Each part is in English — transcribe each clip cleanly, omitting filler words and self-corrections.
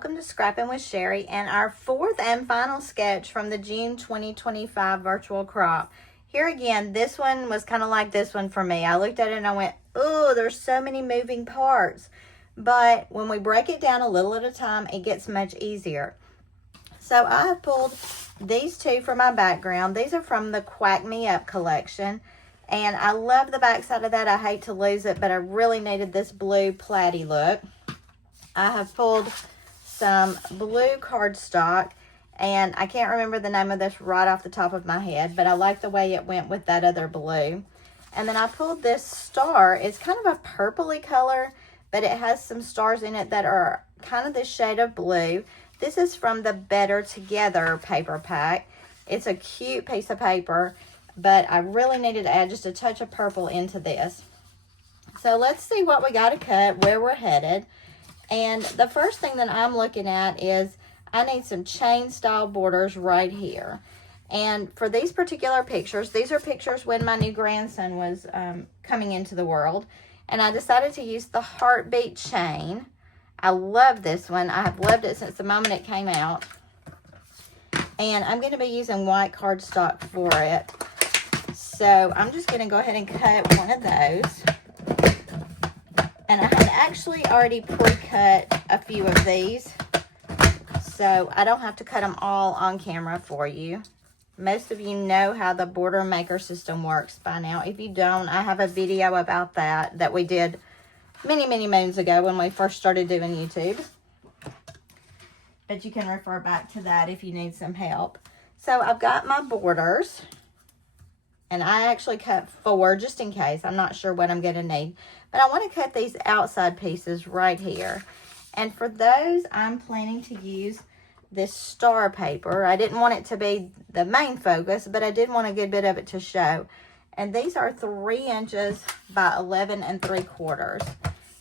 welcome to Scrappin with Sheri and our fourth and final sketch from the June 2025 virtual crop. Here again, this one was kind of like this one for me. I looked at it and I went, oh, there's so many moving parts. But when we break it down a little at a time, it gets much easier. So I have pulled these two for my background. These are from the Quack Me Up collection. And I love the backside of that. I hate to lose it, but I really needed this blue plaid look. I have pulled some blue cardstock, and I can't remember the name of this right off the top of my head, but I like the way it went with that other blue. And then I pulled this star. It's kind of a purpley color, but it has some stars in it that are kind of the shade of blue. This is from the Better Together paper pack. It's a cute piece of paper, but I really needed to add just a touch of purple into this. So let's see what we got to cut, where we're headed. And the first thing that I'm looking at is I need some chain style borders right here. And for these particular pictures, these are pictures when my new grandson was coming into the world. And I decided to use the heartbeat chain. I love this one. I have loved it since the moment it came out. And I'm going to be using white cardstock for it. So I'm just going to go ahead and cut one of those. And I had actually already pre-cut a few of these, so I don't have to cut them all on camera for you. Most of you know how the border maker system works by now. If you don't, I have a video about that we did many moons ago when we first started doing YouTube. But you can refer back to that if you need some help. So I've got my borders. And I actually cut 4 just in case. I'm not sure what I'm going to need. But I want to cut these outside pieces right here. And for those, I'm planning to use this star paper. I didn't want it to be the main focus, but I did want a good bit of it to show. And these are 3 inches by 11 3/4.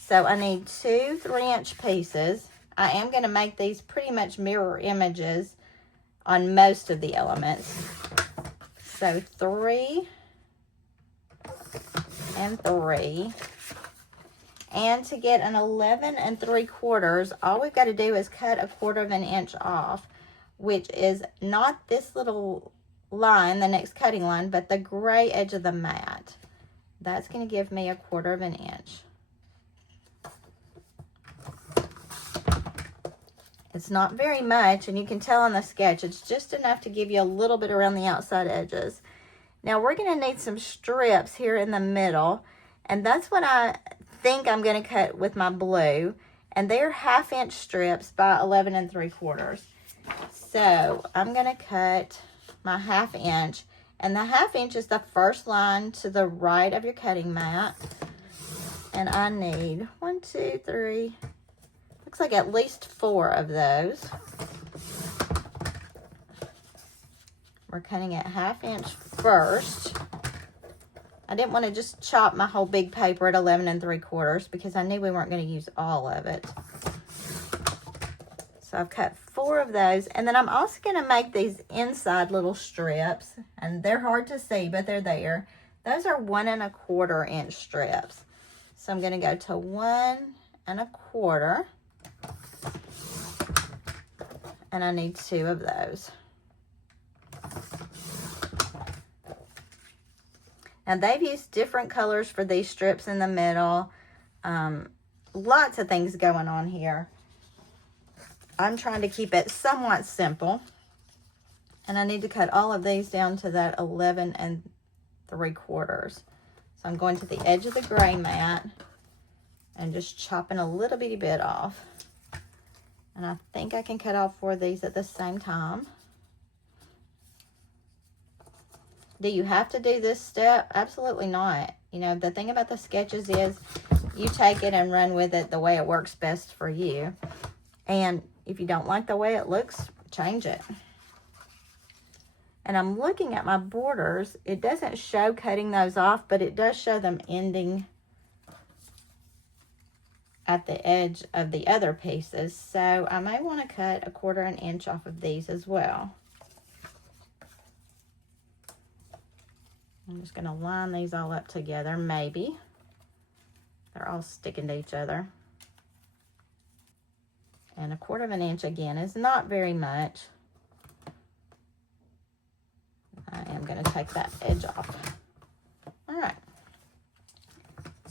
So I need 2 3-inch pieces. I am going to make these pretty much mirror images on most of the elements. So 3 and 3. And to get an 11 3/4, all we've got to do is cut 1/4 inch off, which is not this little line, the next cutting line, but the gray edge of the mat. That's going to give me 1/4 inch. It's not very much, and you can tell on the sketch, it's just enough to give you a little bit around the outside edges. Now, we're going to need some strips here in the middle, and that's what I think I'm going to cut with my blue, and they're 1/2 inch strips by 11 3/4. So, I'm going to cut my 1/2 inch, and the 1/2 inch is the first line to the right of your cutting mat, and I need 1, 2, 3... looks like at least 4 of those. We're cutting it 1/2 inch first. I didn't want to just chop my whole big paper at 11 3/4 because I knew we weren't going to use all of it. So I've cut 4 of those. And then I'm also going to make these inside little strips. And they're hard to see, but they're there. Those are 1 1/4 inch strips. So I'm going to go to 1 1/4. And I need 2 of those. Now, they've used different colors for these strips in the middle. Lots of things going on here. I'm trying to keep it somewhat simple. And I need to cut all of these down to that 11 3/4. So I'm going to the edge of the gray mat and just chopping a little bitty bit off. And I think I can cut all 4 of these at the same time. Do you have to do this step? Absolutely not. You know, the thing about the sketches is you take it and run with it the way it works best for you. And if you don't like the way it looks, change it. And I'm looking at my borders. It doesn't show cutting those off, but it does show them ending at the edge of the other pieces. So I may want to cut 1/4 inch off of these as well. I'm just going to line these all up together, maybe. They're all sticking to each other. And 1/4 of an inch again is not very much. I am going to take that edge off. All right.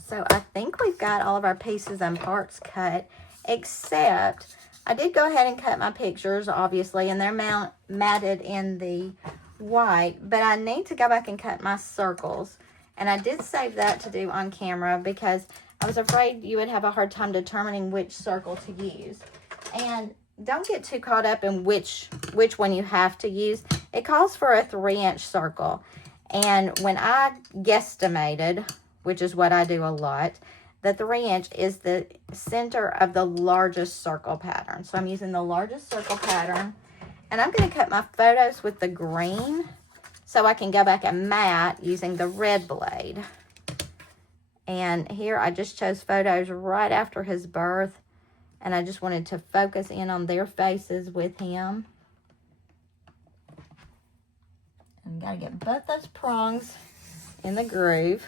So I think we've got all of our pieces and parts cut, except I did go ahead and cut my pictures, obviously, and they're matted in the white, but I need to go back and cut my circles. And I did save that to do on camera because I was afraid you would have a hard time determining which circle to use. And don't get too caught up in which one you have to use. It calls for a 3-inch circle. And when I guesstimated, which is what I do a lot, the 3-inch is the center of the largest circle pattern. So I'm using the largest circle pattern. And I'm going to cut my photos with the green so I can go back and mat using the red blade. And here I just chose photos right after his birth. And I just wanted to focus in on their faces with him. And got to get both those prongs in the groove.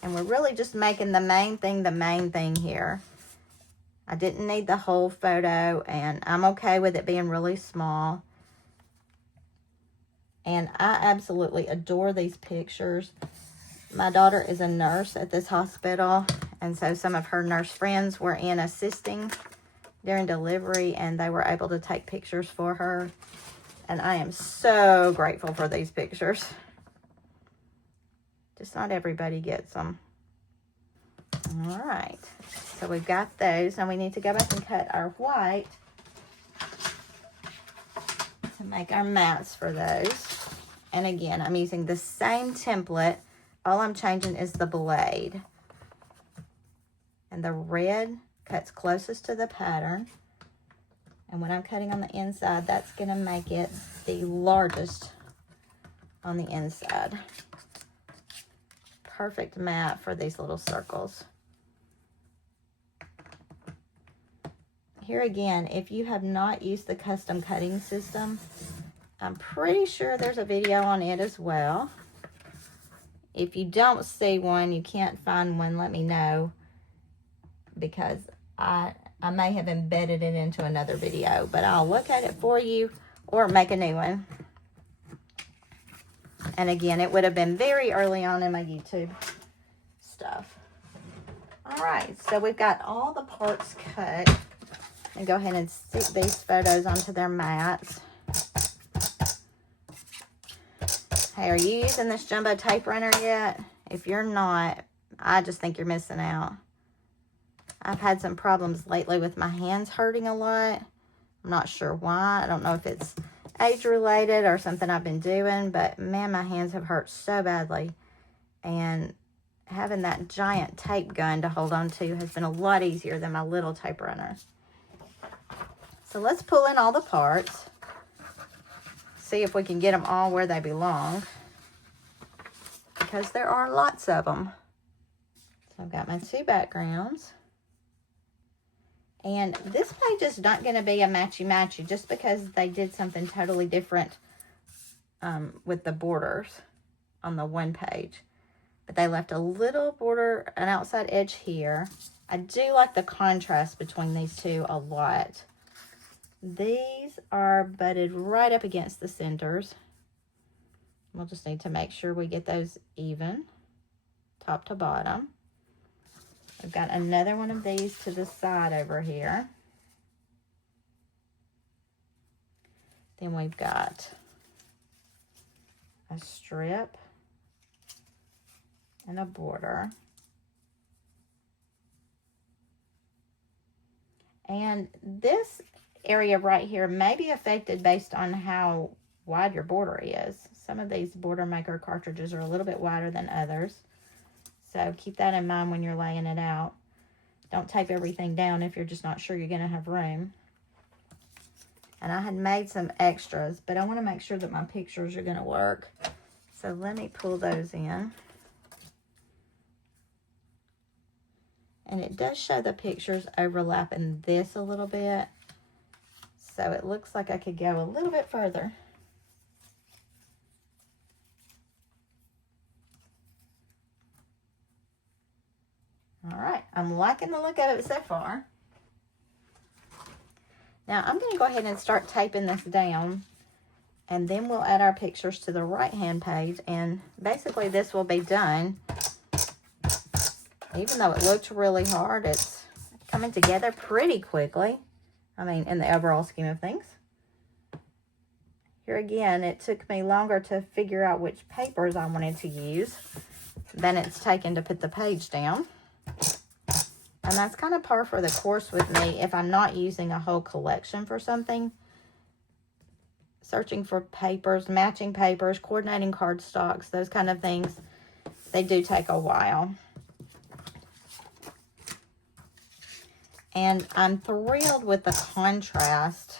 And we're really just making the main thing here. I didn't need the whole photo, and I'm okay with it being really small. And I absolutely adore these pictures. My daughter is a nurse at this hospital, and so some of her nurse friends were in assisting during delivery, and they were able to take pictures for her. And I am so grateful for these pictures. Just not everybody gets them. All right, so we've got those. Now we need to go back and cut our white to make our mats for those. And again, I'm using the same template. All I'm changing is the blade. And the red cuts closest to the pattern. And when I'm cutting on the inside, that's going to make it the largest on the inside. Perfect mat for these little circles. Here again, if you have not used the custom cutting system, I'm pretty sure there's a video on it as well. If you don't see one, you can't find one, let me know, because I may have embedded it into another video, but I'll look at it for you or make a new one. And again, it would have been very early on in my YouTube stuff. All right, so we've got all the parts cut. And go ahead and stick these photos onto their mats. Hey, are you using this jumbo tape runner yet? If you're not, I just think you're missing out. I've had some problems lately with my hands hurting a lot. I'm not sure why. I don't know if it's age-related or something I've been doing, but man, my hands have hurt so badly. And having that giant tape gun to hold on to has been a lot easier than my little tape runner. So let's pull in all the parts. See if we can get them all where they belong. Because there are lots of them. So I've got my 2 backgrounds. And this page is not going to be a matchy-matchy just because they did something totally different with the borders on the one page. But they left a little border, an outside edge here. I do like the contrast between these two a lot. These are butted right up against the centers. We'll just need to make sure we get those even, top to bottom. I've got another one of these to the side over here. Then we've got a strip and a border. And this area right here may be affected based on how wide your border is. Some of these border maker cartridges are a little bit wider than others. So keep that in mind when you're laying it out. Don't tape everything down if you're just not sure you're going to have room. And I had made some extras, but I want to make sure that my pictures are going to work. So let me pull those in. And it does show the pictures overlapping this a little bit. So it looks like I could go a little bit further. All right. I'm liking the look of it so far. Now I'm going to go ahead and start taping this down, and then we'll add our pictures to the right-hand page, and basically this will be done. Even though it looked really hard, it's coming together pretty quickly. I mean, in the overall scheme of things. Here again, it took me longer to figure out which papers I wanted to use than it's taken to put the page down. And that's kind of par for the course with me if I'm not using a whole collection for something. Searching for papers, matching papers, coordinating cardstocks, those kind of things, they do take a while. And I'm thrilled with the contrast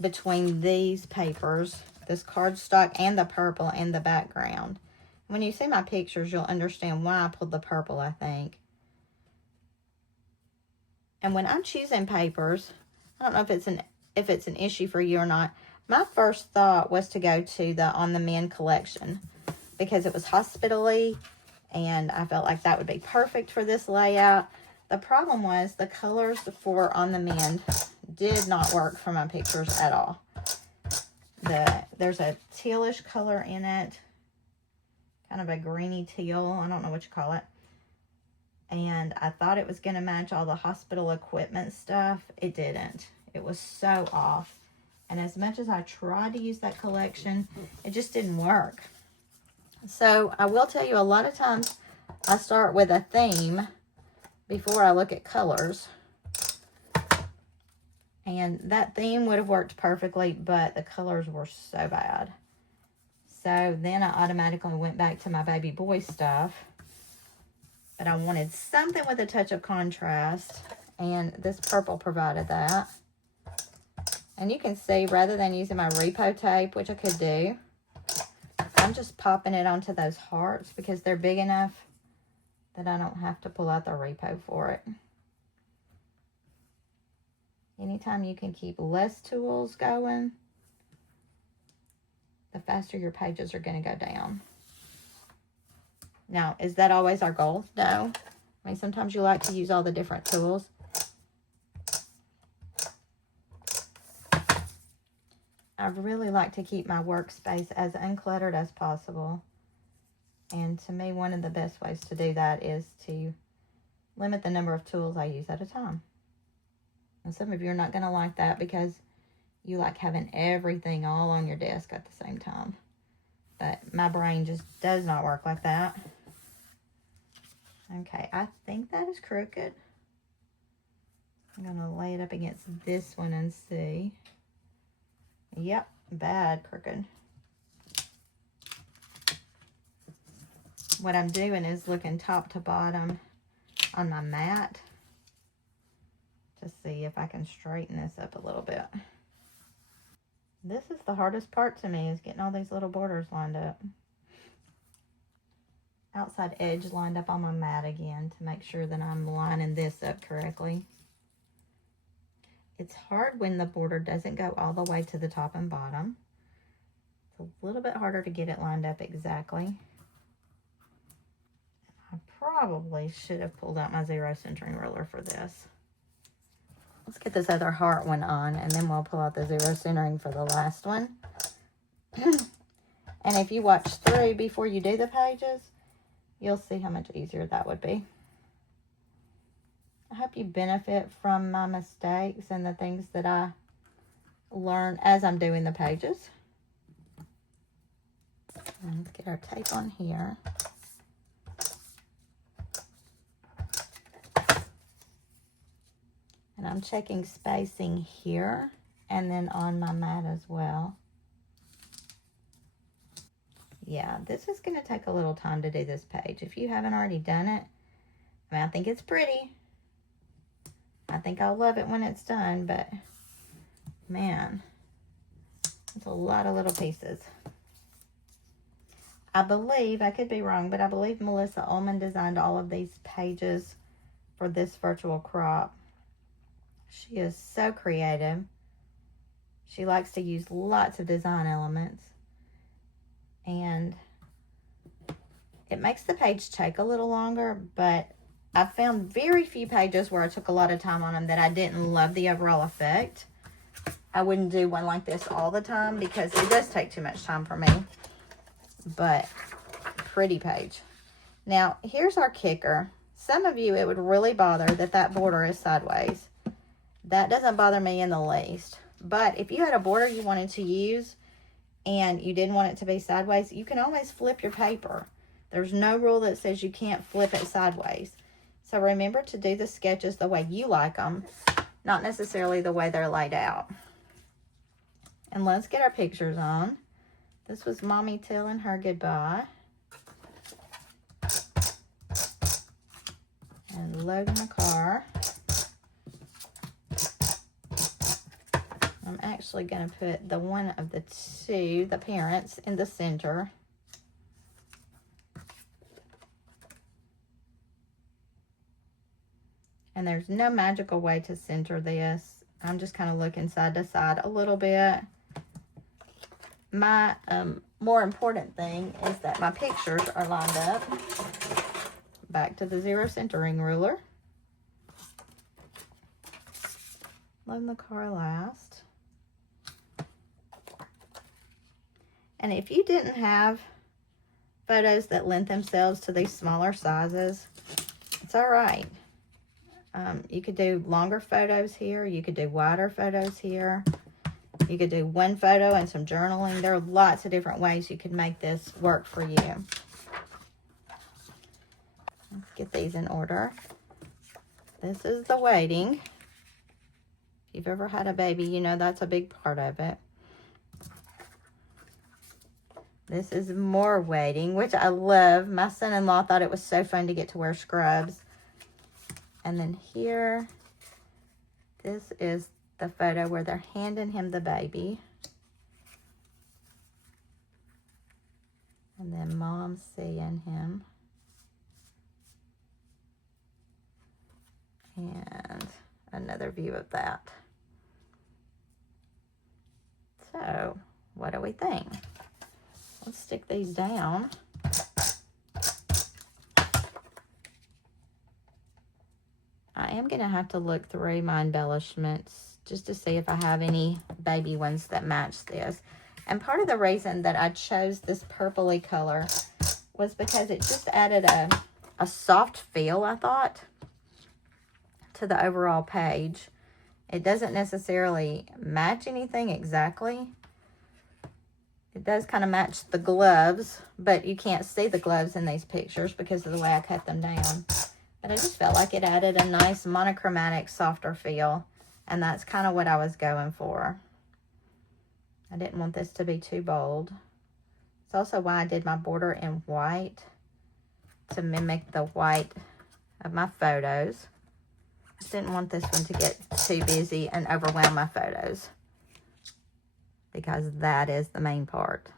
between these papers, this cardstock and the purple and the background. When you see my pictures, you'll understand why I pulled the purple, I think. And when I'm choosing papers, I don't know if it's an issue for you or not. My first thought was to go to the On the Mend collection because it was hospital-y, and I felt like that would be perfect for this layout. The problem was the colors for On the Mend did not work for my pictures at all. There's a tealish color in it, kind of a greeny teal. I don't know what you call it. And I thought it was going to match all the hospital equipment stuff. It didn't. It was so off. And as much as I tried to use that collection, it just didn't work. So I will tell you, a lot of times I start with a theme before I look at colors. And that theme would have worked perfectly, but the colors were so bad. So then I automatically went back to my baby boy stuff. But I wanted something with a touch of contrast, and this purple provided that. And you can see, rather than using my repo tape, which I could do, I'm just popping it onto those hearts because they're big enough that I don't have to pull out the repo for it. Anytime you can keep less tools going, the faster your pages are going to go down. Now, is that always our goal? No. I mean, sometimes you like to use all the different tools. I really like to keep my workspace as uncluttered as possible. And to me, one of the best ways to do that is to limit the number of tools I use at a time. And some of you are not going to like that because you like having everything all on your desk at the same time. But my brain just does not work like that. Okay, I think that is crooked. I'm going to lay it up against this one and see. Yep, bad crooked. What I'm doing is looking top to bottom on my mat to see if I can straighten this up a little bit. This is the hardest part to me, is getting all these little borders lined up. Outside edge lined up on my mat again to make sure that I'm lining this up correctly. It's hard when the border doesn't go all the way to the top and bottom. It's a little bit harder to get it lined up exactly. I probably should have pulled out my zero centering ruler for this. Let's get this other heart one on, and then we'll pull out the zero centering for the last one. And if you watch through before you do the pages, you'll see how much easier that would be. I hope you benefit from my mistakes and the things that I learn as I'm doing the pages. And let's get our tape on here. And I'm checking spacing here and then on my mat as well. Yeah, this is going to take a little time to do this page. If you haven't already done it, I mean, I think it's pretty. I think I'll love it when it's done, but man, it's a lot of little pieces. I believe, I could be wrong, but I believe Melissa Ullman designed all of these pages for this virtual crop. She is so creative. She likes to use lots of design elements. And it makes the page take a little longer, but I found very few pages where I took a lot of time on them that I didn't love the overall effect. I wouldn't do one like this all the time because it does take too much time for me. But pretty page. Now, here's our kicker. Some of you, it would really bother that border is sideways. That doesn't bother me in the least. But if you had a border you wanted to use and you didn't want it to be sideways, you can always flip your paper. There's no rule that says you can't flip it sideways. So remember to do the sketches the way you like them, not necessarily the way they're laid out. And let's get our pictures on. This was Mommy telling her goodbye. And loading the car. I'm actually going to put the one of the two, the parents, in the center. And there's no magical way to center this. I'm just kind of looking side to side a little bit. My more important thing is that my pictures are lined up. Back to the 0 centering ruler. Load the car last. And if you didn't have photos that lent themselves to these smaller sizes, it's all right. You could do longer photos here. You could do wider photos here. You could do one photo and some journaling. There are lots of different ways you could make this work for you. Let's get these in order. This is the weighting. If you've ever had a baby, you know that's a big part of it. This is more weighting, which I love. My son-in-law thought it was so fun to get to wear scrubs. And then here, this is the photo where they're handing him the baby. And then Mom's seeing him. And another view of that. So, what do we think? Let's stick these down. I am going to have to look through my embellishments just to see if I have any baby ones that match this. And part of the reason that I chose this purpley color was because it just added a soft feel, I thought, to the overall page. It doesn't necessarily match anything exactly. It does kind of match the gloves, but you can't see the gloves in these pictures because of the way I cut them down. But I just felt like it added a nice monochromatic, softer feel. And that's kind of what I was going for. I didn't want this to be too bold. It's also why I did my border in white, to mimic the white of my photos. I just didn't want this one to get too busy and overwhelm my photos, because that is the main part.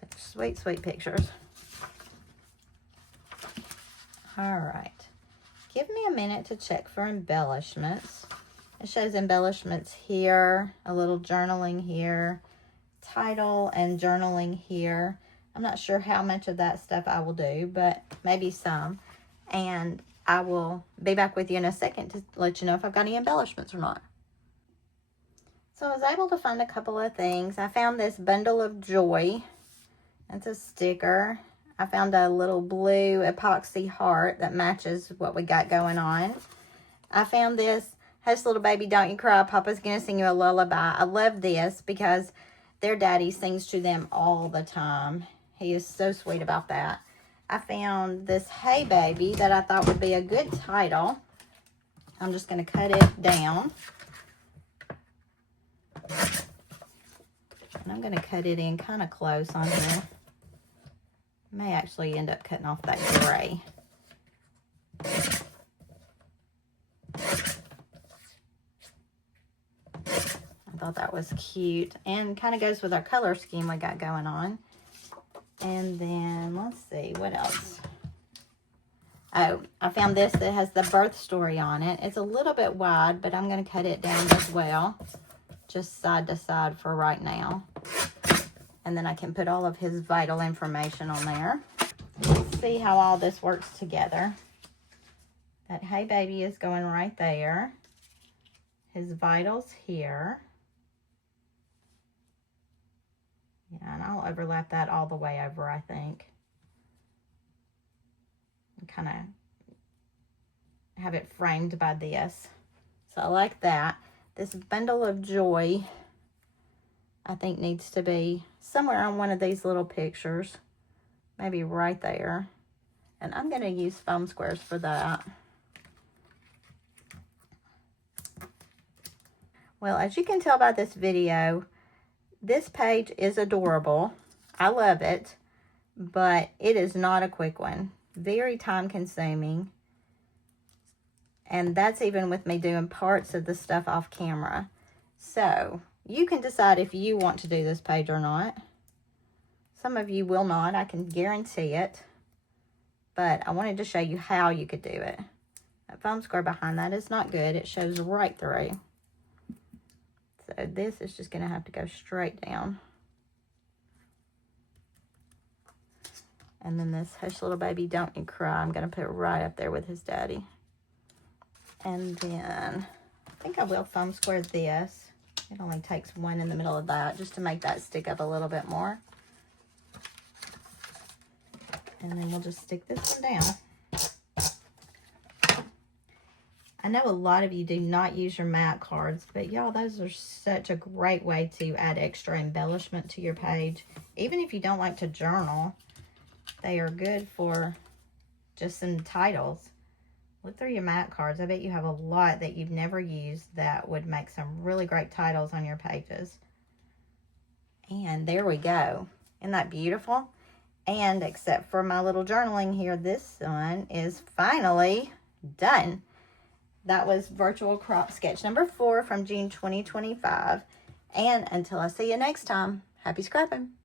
Such sweet, sweet pictures. All right, give me a minute to check for embellishments. It shows embellishments here, a little journaling here, title and journaling here. I'm not sure how much of that stuff I will do, but maybe some. And I will be back with you in a second to let you know if I've got any embellishments or not. So I was able to find a couple of things. I found this bundle of joy. It's a sticker. I found a little blue epoxy heart that matches what we got going on. I found this, hush little baby, don't you cry, Papa's gonna sing you a lullaby. I love this because their daddy sings to them all the time. He is so sweet about that. I found this Hey Baby that I thought would be a good title. I'm just gonna cut it down. And I'm gonna cut it in kind of close on here. May actually end up cutting off that gray. I thought that was cute and kind of goes with our color scheme we got going on. And then let's see what else. Oh, I found this that has the birth story on it. It's a little bit wide, but I'm going to cut it down as well, just side to side for right now. And then I can put all of his vital information on there. see how all this works together. That hey baby is going right there. His vitals here. Yeah, and I'll overlap that all the way over, I think. And kind of have it framed by this. So I like that. This bundle of joy, I think, needs to be somewhere on one of these little pictures. Maybe right there. And I'm going to use foam squares for that. Well, as you can tell by this video, this page is adorable. I love it, but it is not a quick one. Very time consuming. And that's even with me doing parts of the stuff off camera. So you can decide if you want to do this page or not. Some of you will not, I can guarantee it. But I wanted to show you how you could do it. That foam square behind that is not good. It shows right through. So this is just going to have to go straight down. And then this hush little baby, don't you cry, I'm going to put it right up there with his daddy. And then I think I will foam square this. It only takes one in the middle of that just to make that stick up a little bit more. And then we'll just stick this one down. I know a lot of you do not use your mat cards, but y'all, those are such a great way to add extra embellishment to your page. Even if you don't like to journal, they are good for just some titles. Look through your mat cards. I bet you have a lot that you've never used that would make some really great titles on your pages. And there we go. Isn't that beautiful? And except for my little journaling here, this one is finally done. That was virtual crop sketch number 4 from June 2025. And until I see you next time, happy scrapping.